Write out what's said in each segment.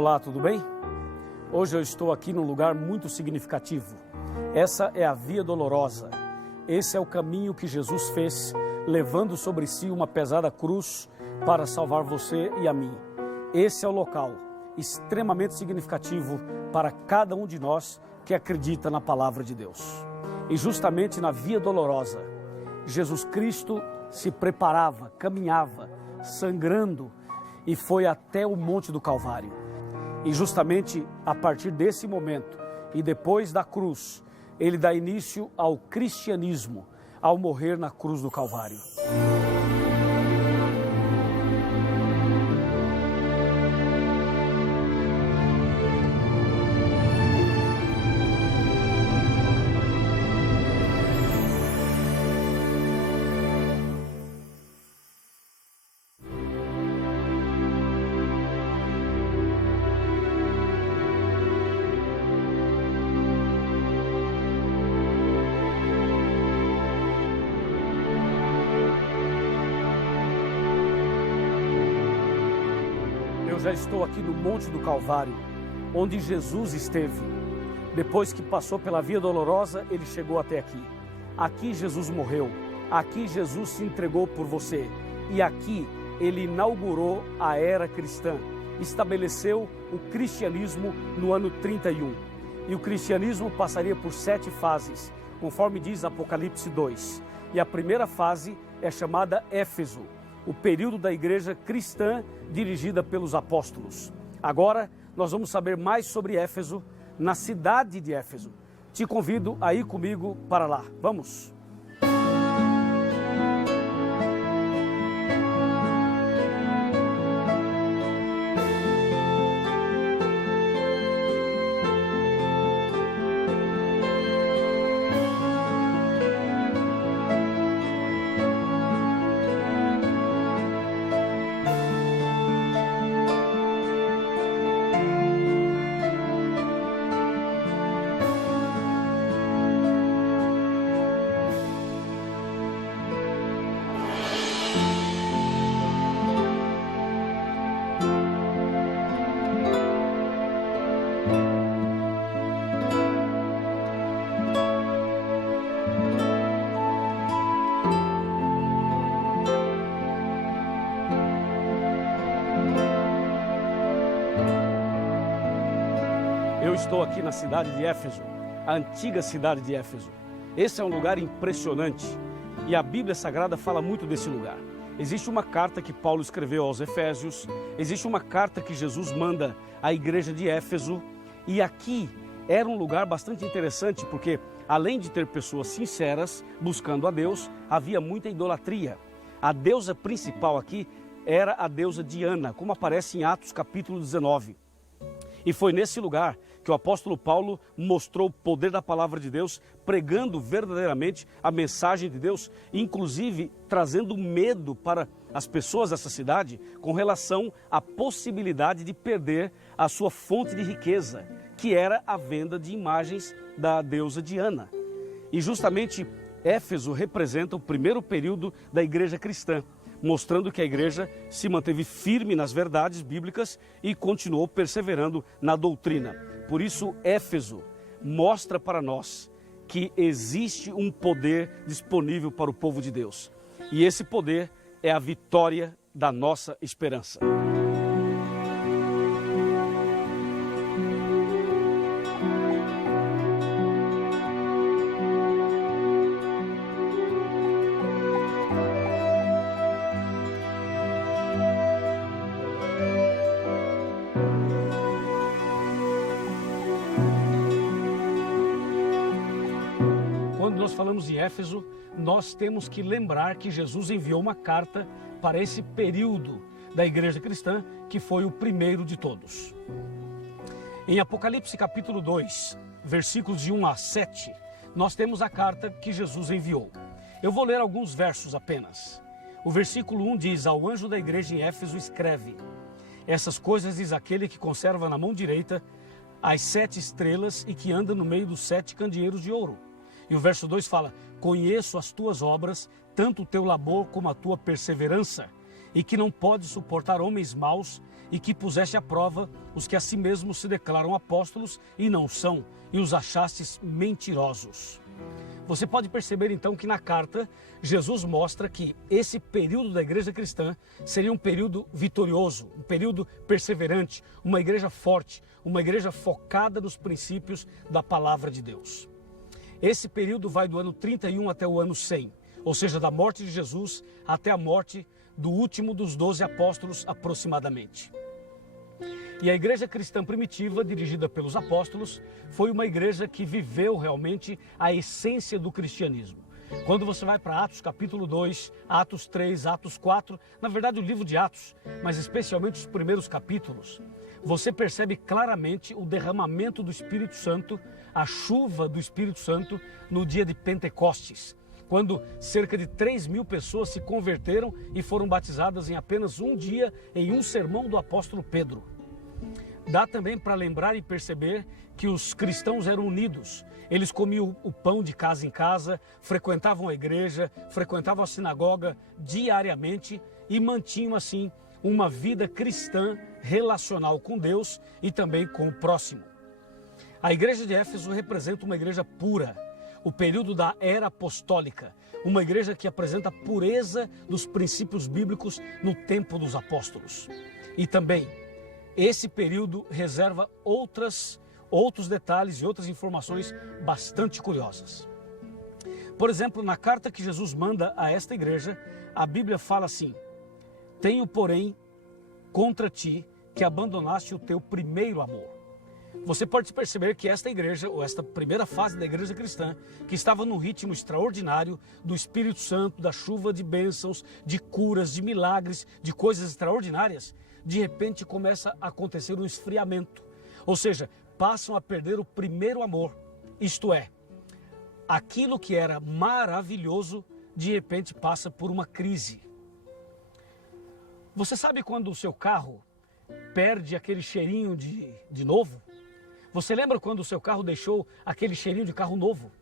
Olá, tudo bem? Hoje eu estou aqui num lugar muito significativo. Essa é a Via Dolorosa. Esse é o caminho que Jesus fez, levando sobre si uma pesada cruz para salvar você e a mim. Esse é o local extremamente significativo para cada um de nós que acredita na palavra de Deus. E justamente na Via Dolorosa, Jesus Cristo se preparava, caminhava, sangrando e foi até o Monte do Calvário. E justamente a partir desse momento e depois da cruz, ele dá início ao cristianismo, ao morrer na cruz do Calvário. Eu já estou aqui no Monte do Calvário, onde Jesus esteve. Depois que passou pela Via Dolorosa, ele chegou até aqui. Aqui Jesus morreu, aqui Jesus se entregou por você. E aqui ele inaugurou a era cristã, estabeleceu o cristianismo no ano 31. E o cristianismo passaria por 7 fases, conforme diz Apocalipse 2. E a primeira fase é chamada Éfeso, o período da igreja cristã dirigida pelos apóstolos. Agora nós vamos saber mais sobre Éfeso, na cidade de Éfeso. Te convido a ir comigo para lá. Vamos! Eu estou aqui na cidade de Éfeso, a antiga cidade de Éfeso. Esse é um lugar impressionante e a Bíblia Sagrada fala muito desse lugar. Existe uma carta que Paulo escreveu aos Efésios, existe uma carta que Jesus manda à igreja de Éfeso, e aqui era um lugar bastante interessante porque, além de ter pessoas sinceras buscando a Deus, havia muita idolatria. A deusa principal aqui era a deusa Diana, como aparece em Atos capítulo 19. E foi nesse lugar que o apóstolo Paulo mostrou o poder da palavra de Deus, pregando verdadeiramente a mensagem de Deus, inclusive trazendo medo para as pessoas dessa cidade com relação à possibilidade de perder a sua fonte de riqueza, que era a venda de imagens da deusa Diana. E justamente Éfeso representa o primeiro período da igreja cristã, mostrando que a igreja se manteve firme nas verdades bíblicas e continuou perseverando na doutrina. Por isso, Éfeso mostra para nós que existe um poder disponível para o povo de Deus. E esse poder é a vitória da nossa esperança. Quando nós falamos em Éfeso, nós temos que lembrar que Jesus enviou uma carta para esse período da igreja cristã, que foi o primeiro de todos. Em Apocalipse capítulo 2, versículos de 1 a 7, nós temos a carta que Jesus enviou. Eu vou ler alguns versos apenas. O versículo 1 diz: ao anjo da igreja em Éfeso escreve: essas coisas diz aquele que conserva na mão direita as 7 estrelas e que anda no meio dos 7 candeeiros de ouro. E o verso 2 fala: conheço as tuas obras, tanto o teu labor como a tua perseverança, e que não podes suportar homens maus, e que puseste à prova os que a si mesmos se declaram apóstolos e não são, e os achastes mentirosos. Você pode perceber então que na carta Jesus mostra que esse período da igreja cristã seria um período vitorioso, um período perseverante, uma igreja forte, uma igreja focada nos princípios da palavra de Deus. Esse período vai do ano 31 até o ano 100, ou seja, da morte de Jesus até a morte do último dos 12 apóstolos aproximadamente. E a igreja cristã primitiva, dirigida pelos apóstolos, foi uma igreja que viveu realmente a essência do cristianismo. Quando você vai para Atos capítulo 2, Atos 3, Atos 4, na verdade o livro de Atos, mas especialmente os primeiros capítulos, você percebe claramente o derramamento do Espírito Santo, a chuva do Espírito Santo no dia de Pentecostes, quando cerca de 3.000 pessoas se converteram e foram batizadas em apenas um dia em um sermão do apóstolo Pedro. Dá também para lembrar e perceber que os cristãos eram unidos. Eles comiam o pão de casa em casa, frequentavam a igreja, frequentavam a sinagoga diariamente e mantinham assim uma vida cristã relacional com Deus e também com o próximo. A igreja de Éfeso representa uma igreja pura, o período da era apostólica, uma igreja que apresenta a pureza dos princípios bíblicos no tempo dos apóstolos. E também esse período reserva outros detalhes e outras informações bastante curiosas. Por exemplo, na carta que Jesus manda a esta igreja, a Bíblia fala assim: tenho, porém, contra ti que abandonaste o teu primeiro amor. Você pode perceber que esta igreja, ou esta primeira fase da igreja cristã, que estava num ritmo extraordinário do Espírito Santo, da chuva de bênçãos, de curas, de milagres, de coisas extraordinárias, de repente começa a acontecer um esfriamento. Ou seja, passam a perder o primeiro amor. Isto é, aquilo que era maravilhoso, de repente passa por uma crise. Você sabe quando o seu carro perde aquele cheirinho de novo? Você lembra quando o seu carro deixou aquele cheirinho de carro novo?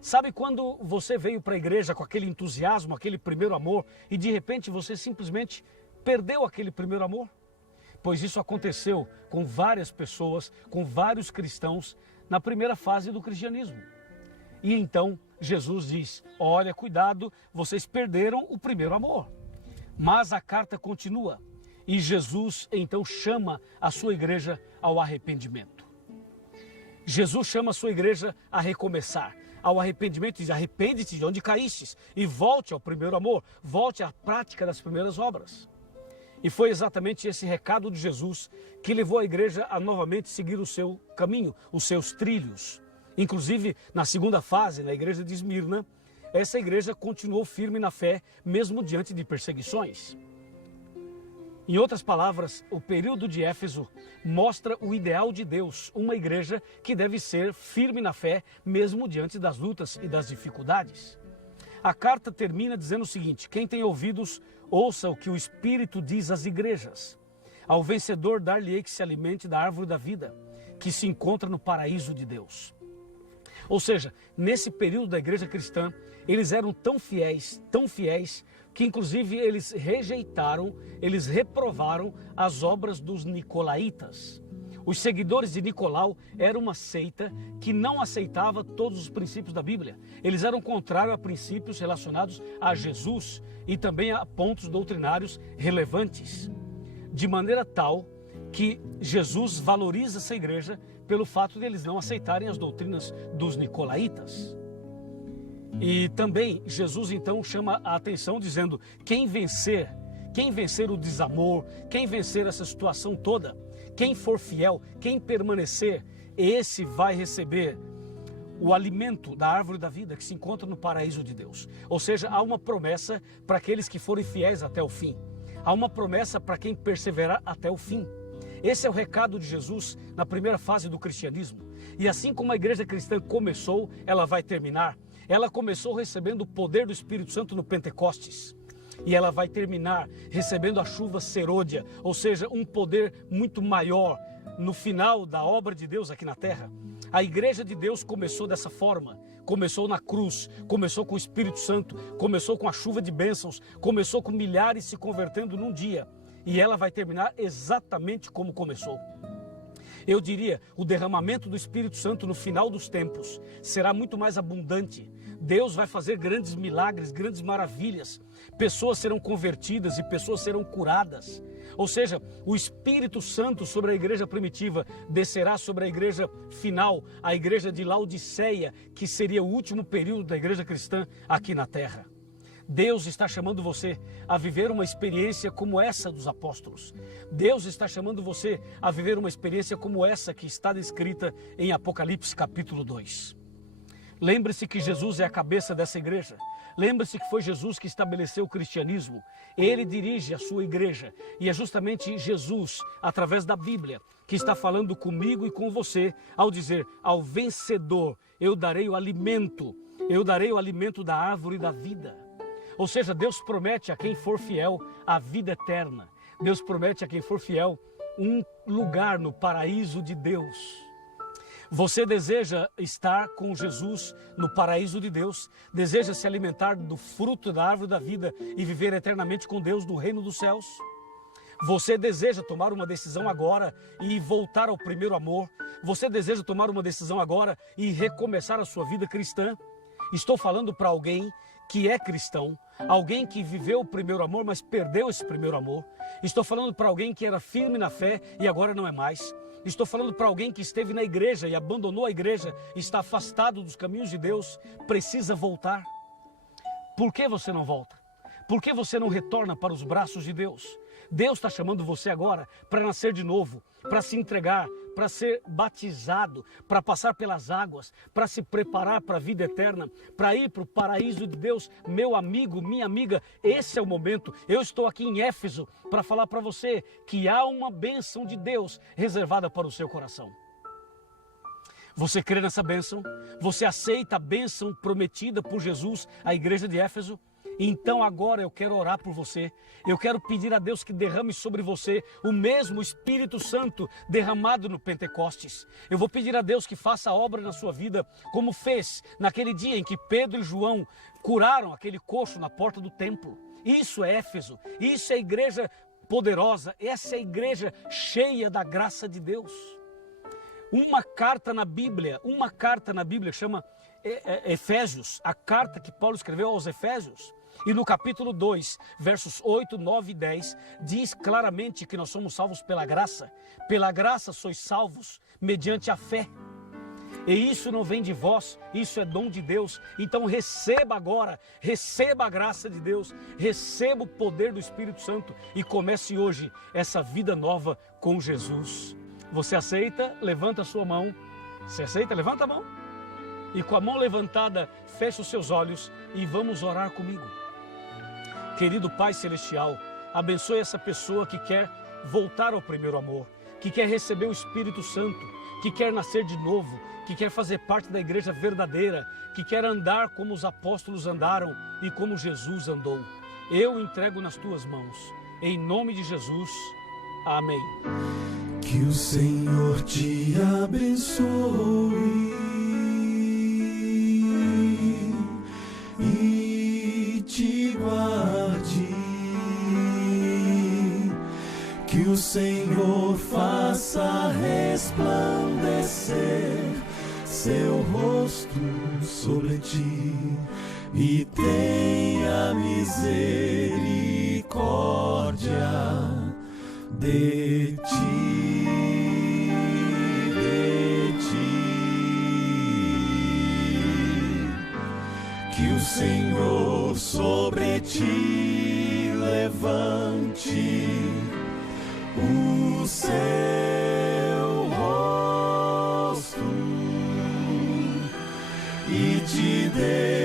Sabe quando você veio para a igreja com aquele entusiasmo, aquele primeiro amor, e de repente você simplesmente perdeu aquele primeiro amor? Pois isso aconteceu com várias pessoas, com vários cristãos, na primeira fase do cristianismo. E então Jesus diz: olha, cuidado, vocês perderam o primeiro amor. Mas a carta continua e Jesus então chama a sua igreja ao arrependimento. Jesus chama a sua igreja a recomeçar, ao arrependimento, e diz: arrepende-te de onde caístes e volte ao primeiro amor, volte à prática das primeiras obras. E foi exatamente esse recado de Jesus que levou a igreja a novamente seguir o seu caminho, os seus trilhos. Inclusive, na segunda fase, na igreja de Esmirna, essa igreja continuou firme na fé, mesmo diante de perseguições. Em outras palavras, o período de Éfeso mostra o ideal de Deus, uma igreja que deve ser firme na fé, mesmo diante das lutas e das dificuldades. A carta termina dizendo o seguinte: quem tem ouvidos, ouça o que o Espírito diz às igrejas. Ao vencedor dar-lhe-ei que se alimente da árvore da vida, que se encontra no paraíso de Deus. Ou seja, nesse período da igreja cristã, eles eram tão fiéis, que inclusive eles rejeitaram, eles reprovaram as obras dos nicolaítas. Os seguidores de Nicolau eram uma seita que não aceitava todos os princípios da Bíblia. Eles eram contrários a princípios relacionados a Jesus e também a pontos doutrinários relevantes. De maneira tal que Jesus valoriza essa igreja pelo fato de eles não aceitarem as doutrinas dos nicolaítas. E também Jesus então chama a atenção dizendo: quem vencer o desamor, quem vencer essa situação toda, quem for fiel, quem permanecer, esse vai receber o alimento da árvore da vida que se encontra no paraíso de Deus. Ou seja, há uma promessa para aqueles que forem fiéis até o fim. Há uma promessa para quem perseverar até o fim. Esse é o recado de Jesus na primeira fase do cristianismo. E assim como a igreja cristã começou, ela vai terminar. Ela começou recebendo o poder do Espírito Santo no Pentecostes. E ela vai terminar recebendo a chuva serôdia, ou seja, um poder muito maior no final da obra de Deus aqui na terra. A igreja de Deus começou dessa forma, começou na cruz, começou com o Espírito Santo, começou com a chuva de bênçãos, começou com milhares se convertendo num dia. e ela vai terminar exatamente como começou. Eu diria, o derramamento do Espírito Santo no final dos tempos será muito mais abundante. Deus vai fazer grandes milagres, grandes maravilhas. Pessoas serão convertidas e pessoas serão curadas. Ou seja, o Espírito Santo sobre a igreja primitiva descerá sobre a igreja final, a igreja de Laodiceia, que seria o último período da igreja cristã aqui na terra. Deus está chamando você a viver uma experiência como essa dos apóstolos. Deus está chamando você a viver uma experiência como essa que está descrita em Apocalipse capítulo 2. Lembre-se que Jesus é a cabeça dessa igreja. Lembre-se que foi Jesus que estabeleceu o cristianismo. Ele dirige a sua igreja. E é justamente Jesus, através da Bíblia, que está falando comigo e com você, ao dizer, ao vencedor, eu darei o alimento da árvore da vida. Ou seja, Deus promete a quem for fiel a vida eterna. Deus promete a quem for fiel um lugar no paraíso de Deus. Você deseja estar com Jesus no paraíso de Deus? Deseja se alimentar do fruto da árvore da vida e viver eternamente com Deus no reino dos céus? Você deseja tomar uma decisão agora e voltar ao primeiro amor? Você deseja tomar uma decisão agora e recomeçar a sua vida cristã? Estou falando para alguém que é cristão, alguém que viveu o primeiro amor, mas perdeu esse primeiro amor. Estou falando para alguém que era firme na fé e agora não é mais. Estou falando para alguém que esteve na igreja e abandonou a igreja, está afastado dos caminhos de Deus, precisa voltar. Por que você não volta? Por que você não retorna para os braços de Deus? Deus está chamando você agora para nascer de novo, para se entregar, para ser batizado, para passar pelas águas, para se preparar para a vida eterna, para ir para o paraíso de Deus. Meu amigo, minha amiga, esse é o momento. Eu estou aqui em Éfeso para falar para você que há uma bênção de Deus reservada para o seu coração. Você crê nessa bênção? Você aceita a bênção prometida por Jesus à igreja de Éfeso? Então agora eu quero orar por você. Eu quero pedir a Deus que derrame sobre você o mesmo Espírito Santo derramado no Pentecostes. Eu vou pedir a Deus que faça a obra na sua vida, como fez naquele dia em que Pedro e João curaram aquele coxo na porta do templo. Isso é Éfeso, isso é a igreja poderosa, essa é a igreja cheia da graça de Deus. Uma carta na Bíblia chama Efésios, a carta que Paulo escreveu aos Efésios. E no capítulo 2, versos 8, 9 e 10, diz claramente que nós somos salvos pela graça. Pela graça sois salvos mediante a fé. E isso não vem de vós, isso é dom de Deus. Então receba agora, receba a graça de Deus, receba o poder do Espírito Santo e comece hoje essa vida nova com Jesus. Você aceita? Levanta a sua mão. Você aceita? Levanta a mão. E com a mão levantada, feche os seus olhos e vamos orar comigo. Querido Pai Celestial, abençoe essa pessoa que quer voltar ao primeiro amor, que quer receber o Espírito Santo, que quer nascer de novo, que quer fazer parte da igreja verdadeira, que quer andar como os apóstolos andaram e como Jesus andou. Eu entrego nas tuas mãos, em nome de Jesus. Amém. Que o Senhor te abençoe e te guarde, que o Senhor faça resplandecer seu rosto sobre ti e tenha misericórdia de ti, que o Senhor sobre ti levante o seu rosto e te dê